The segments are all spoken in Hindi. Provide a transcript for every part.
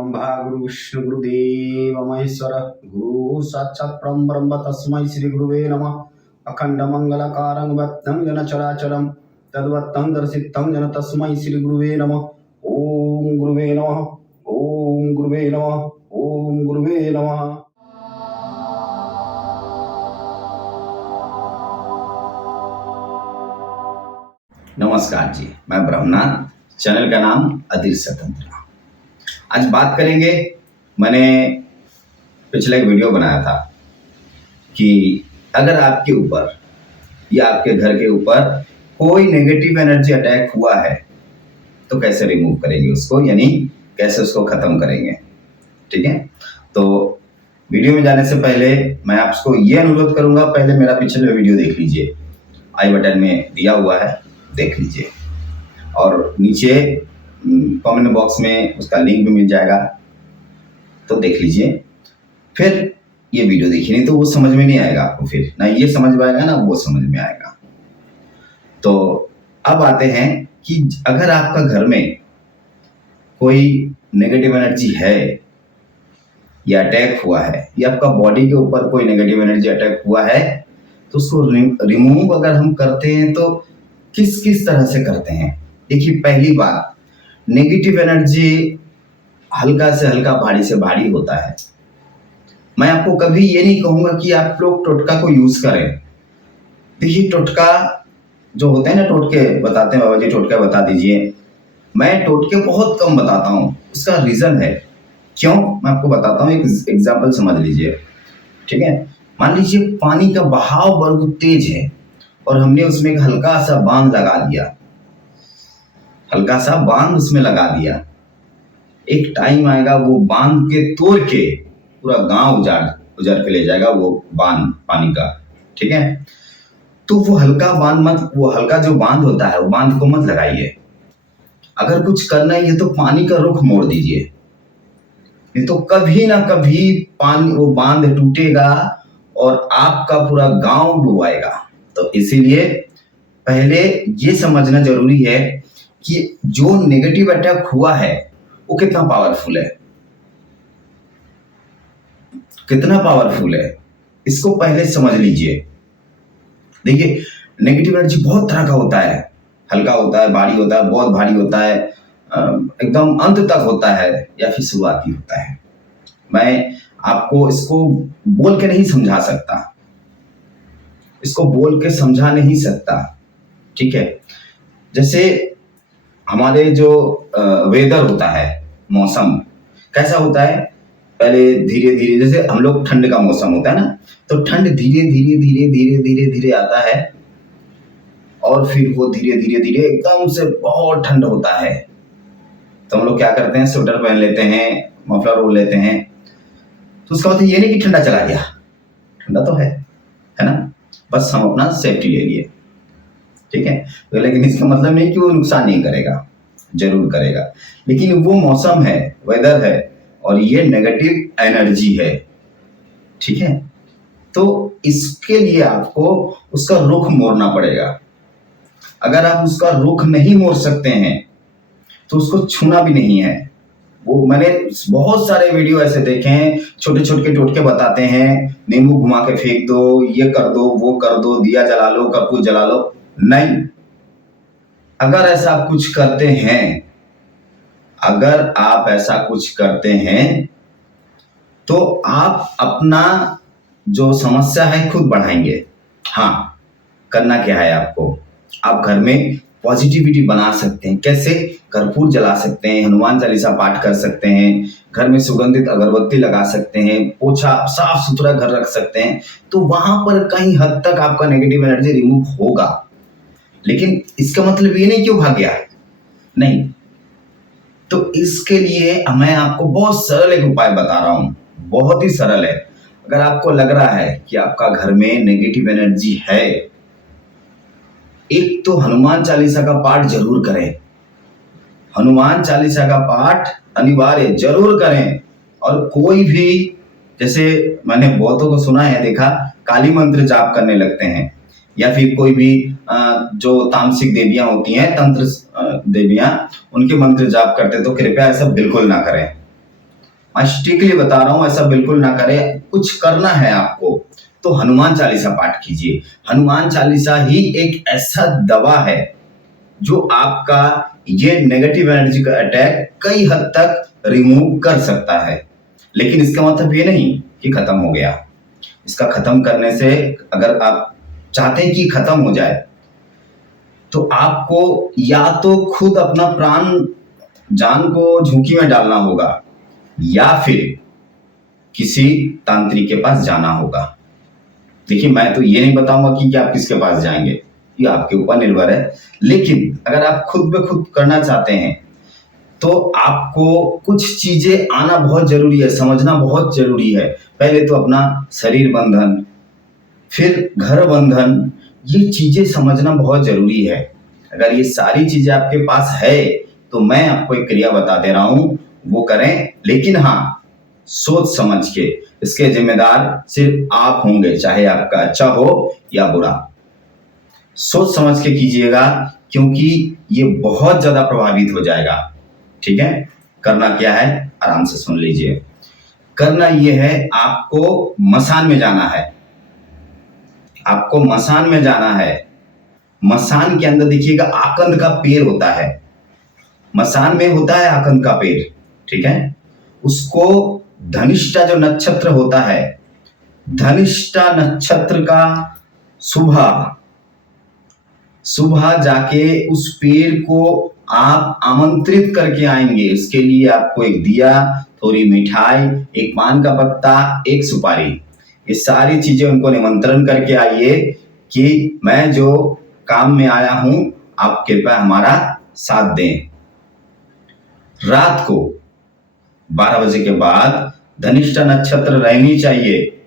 ब्रह्मा गुरु विष्णु गुरुदेव महेश्वर गुरु साक्षात् परं ब्रह्म तस्मै श्री गुरुवे नमः। अखंड मंगलकारं व्यक्तं जन चराचरं तद्वत्तं दर्शितं जन तस्मै श्री गुरुवे नमः। ओम गुरुवे नमः। ओम गुरुवे नमः। ओम गुरुवे नमः। नमस्कार जी, मैं ब्रह्मनाथ, चैनल का नाम अधीर स्वतंत्र। आज बात करेंगे, मैंने पिछले एक वीडियो बनाया था कि अगर आपके ऊपर या आपके घर के ऊपर कोई नेगेटिव एनर्जी अटैक हुआ है तो कैसे रिमूव करेंगे उसको, यानी कैसे उसको खत्म करेंगे। ठीक है, तो वीडियो में जाने से पहले मैं आपको ये अनुरोध करूंगा, पहले मेरा पिछले वीडियो देख लीजिए, आई बटन में दिया हुआ है, देख लीजिए, और नीचे कमेंट बॉक्स में उसका लिंक भी मिल जाएगा, तो देख लीजिए, फिर ये वीडियो देखिए, नहीं तो वो समझ में नहीं आएगा आपको, फिर ना ये समझ में आएगा ना वो समझ में आएगा। तो अब आते हैं कि अगर आपका घर में कोई नेगेटिव एनर्जी है या अटैक हुआ है या आपका बॉडी के ऊपर कोई नेगेटिव एनर्जी अटैक हुआ है, तो उसको रिमूव अगर हम करते हैं तो किस किस तरह से करते हैं। देखिए, पहली बात, नेगेटिव एनर्जी हल्का से हल्का, भारी से भारी होता है। मैं आपको कभी ये नहीं कहूंगा कि आप लोग टोटका को यूज करें। देखिए, टोटका जो होते हैं ना, टोटके बताते हैं, बाबा जी टोटका बता दीजिए। मैं टोटके बहुत कम बताता हूँ, उसका रीजन है क्यों, मैं आपको बताता हूँ। एक एग्जाम्पल समझ लीजिए, ठीक है। मान लीजिए पानी का बहाव बहुत तेज है और हमने उसमें एक हल्का सा बांध लगा दिया, हल्का सा बांध उसमें लगा दिया। एक टाइम आएगा वो बांध के तोड़ के पूरा गांव उजाड़ के ले जाएगा वो बांध पानी का, ठीक है। तो वो हल्का जो बांध होता है वो बांध को मत लगाइए। अगर कुछ करना ही है तो पानी का रुख मोड़ दीजिए, नहीं तो कभी ना कभी पानी वो बांध टूटेगा और आपका पूरा गांव डुबाएगा। तो इसीलिए पहले ये समझना जरूरी है कि जो नेगेटिव अटैक हुआ है वो कितना पावरफुल है, कितना पावरफुल है, इसको पहले समझ लीजिए। देखिए, नेगेटिव एनर्जी बहुत तरह का होता है, हल्का होता है, भारी होता है, बहुत भारी होता है, एकदम अंत तक होता है, या फिर शुरुआती होता है। मैं आपको इसको बोल के नहीं समझा सकता, इसको बोल के समझा नहीं सकता, ठीक है। जैसे हमारे जो वेदर होता है, मौसम कैसा होता है, पहले धीरे धीरे, जैसे हम लोग ठंड का मौसम होता है ना, तो ठंड धीरे धीरे धीरे धीरे धीरे धीरे आता है और फिर वो धीरे धीरे धीरे एकदम से बहुत ठंड होता है। तो हम लोग क्या करते हैं, स्वेटर पहन लेते हैं, मफलर ओढ़ लेते हैं। तो उसका मतलब ये नहीं कि ठंडा चला गया, ठंडा तो है ना, बस हम अपना सेफ्टी ले लिए, ठीक है। तो लेकिन इसका मतलब नहीं कि वो नुकसान नहीं करेगा, जरूर करेगा। लेकिन वो मौसम है, वेदर है, और ये नेगेटिव एनर्जी है, ठीक है। तो इसके लिए आपको उसका रुख मोड़ना पड़ेगा। अगर आप उसका रुख नहीं मोड़ सकते हैं तो उसको छूना भी नहीं है। वो मैंने बहुत सारे वीडियो ऐसे देखे हैं, छोटे छोटे टोटके बताते हैं, नींबू घुमा के फेंक दो, ये कर दो, वो कर दो, दिया जला लो, कपूर जला लो। नहीं, अगर ऐसा कुछ करते हैं, अगर आप ऐसा कुछ करते हैं तो आप अपना जो समस्या है खुद बढ़ाएंगे। हाँ, करना क्या है आपको, आप घर में पॉजिटिविटी बना सकते हैं। कैसे? कर्पूर जला सकते हैं, हनुमान चालीसा पाठ कर सकते हैं, घर में सुगंधित अगरबत्ती लगा सकते हैं, पोछा साफ सुथरा घर रख सकते हैं। तो वहां पर कहीं हद तक आपका नेगेटिव एनर्जी रिमूव होगा। लेकिन इसका मतलब ये नहीं कि वो भाग गया, नहीं। तो इसके लिए मैं आपको बहुत सरल एक उपाय बता रहा हूं, बहुत ही सरल है। अगर आपको लग रहा है कि आपका घर में नेगेटिव एनर्जी है, एक तो हनुमान चालीसा का पाठ जरूर करें, हनुमान चालीसा का पाठ अनिवार्य जरूर करें। और कोई भी, जैसे मैंने बहुतों को सुना है, देखा, काली मंत्र जाप करने लगते हैं, या फिर कोई भी जो तामसिक देवियां होती हैं, तंत्र देवियां, उनके मंत्र जाप करते, तो कृपया ऐसा बिल्कुल ना करें, मैं स्ट्रिक्टली बता रहा हूं, ऐसा बिल्कुल ना करें। कुछ करना है आपको तो हनुमान चालीसा पाठ कीजिए। हनुमान चालीसा ही एक ऐसा दवा है जो आपका ये नेगेटिव एनर्जी का अटैक कई हद तक रिमूव कर सकता है। लेकिन इसका मतलब ये नहीं कि खत्म हो गया। इसका खत्म करने से, अगर आप चाहते हैं कि खत्म हो जाए, तो आपको या तो खुद अपना प्राण जान को झुंकी में डालना होगा या फिर किसी तांत्रिक के पास जाना होगा। देखिए, मैं तो ये नहीं बताऊंगा कि आप किसके पास जाएंगे, ये आपके ऊपर निर्भर है। लेकिन अगर आप खुद ब खुद करना चाहते हैं तो आपको कुछ चीजें आना बहुत जरूरी है, समझना बहुत जरूरी है। पहले तो अपना शरीर बंधन, फिर घर बंधन, ये चीजें समझना बहुत जरूरी है। अगर ये सारी चीजें आपके पास है तो मैं आपको एक क्रिया बता दे रहा हूं, वो करें। लेकिन हाँ, सोच समझ के। इसके जिम्मेदार सिर्फ आप होंगे, चाहे आपका अच्छा हो या बुरा। सोच समझ के कीजिएगा, क्योंकि ये बहुत ज्यादा प्रभावित हो जाएगा। ठीक है, करना क्या है आराम से सुन लीजिए। करना ये है, आपको मसान में जाना है। आपको मसान में जाना है। मसान के अंदर देखिएगा आकंद का पेड़ होता है। मसान में होता है आकंद का पेड़, ठीक है। उसको धनिष्ठा जो नक्षत्र होता है, धनिष्ठा नक्षत्र का सुबह सुबह जाके उस पेड़ को आप आमंत्रित करके आएंगे। इसके लिए आपको एक दिया, थोड़ी मिठाई, एक पान का पत्ता, एक सुपारी, ये सारी चीजें उनको निमंत्रण करके आइए कि मैं जो काम में आया हूं, आप कृपया हमारा साथ दें। रात को 12 बजे के बाद धनिष्ठा नक्षत्र रहनी चाहिए।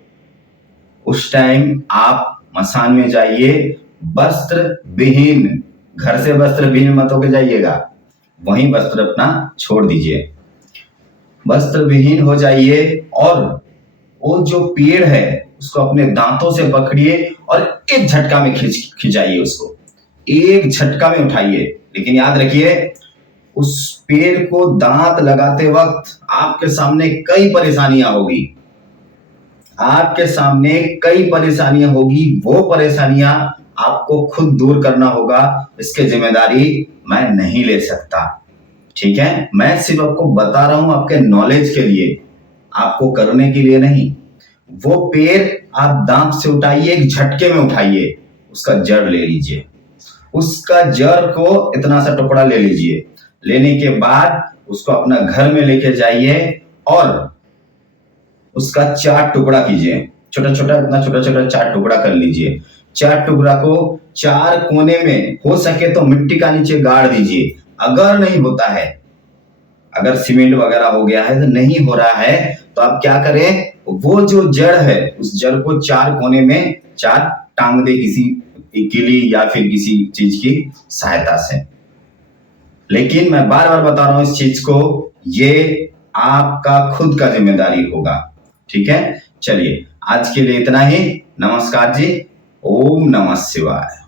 उस टाइम आप मसान में जाइए, वस्त्र विहीन, घर से वस्त्र विहीन मत होके जाइएगा, वहीं वस्त्र अपना छोड़ दीजिए, वस्त्र विहीन हो जाइए। और वो जो पेड़ है उसको अपने दांतों से पकड़िए और एक झटका में खिंचाइए, उसको एक झटका में उठाइए। लेकिन याद रखिए, उस पेड़ को दांत लगाते वक्त आपके सामने कई परेशानियां होगी। आपके सामने कई परेशानियां होगी, वो परेशानियां आपको खुद दूर करना होगा। इसकी जिम्मेदारी मैं नहीं ले सकता, ठीक है। मैं सिर्फ आपको बता रहा हूं आपके नॉलेज के लिए, आपको करने के लिए नहीं। वो पेड़ आप दांत से उठाइए, एक झटके में उठाइए, उसका जड़ ले लीजिए। उसका जड़ को इतना सा टुकड़ा ले लीजिए। लेने के बाद उसको अपना घर में लेके जाइए और उसका 4 टुकड़ा कीजिए। छोटा छोटा, इतना छोटा छोटा 4 टुकड़ा कर लीजिए। 4 टुकड़ा को 4 कोने में, हो सके तो मिट्टी का नीचे गाड़ दीजिए। अगर नहीं होता है, अगर सीमेंट वगैरह हो गया है, तो नहीं हो रहा है, तो आप क्या करें, वो जो जड़ है उस जड़ को 4 कोने में 4 टांग दे, किसी किली या फिर किसी चीज की सहायता से। लेकिन मैं बार बार बता रहा हूं इस चीज को, ये आपका खुद का जिम्मेदारी होगा, ठीक है। चलिए, आज के लिए इतना ही। नमस्कार जी। ओम नमः शिवाय।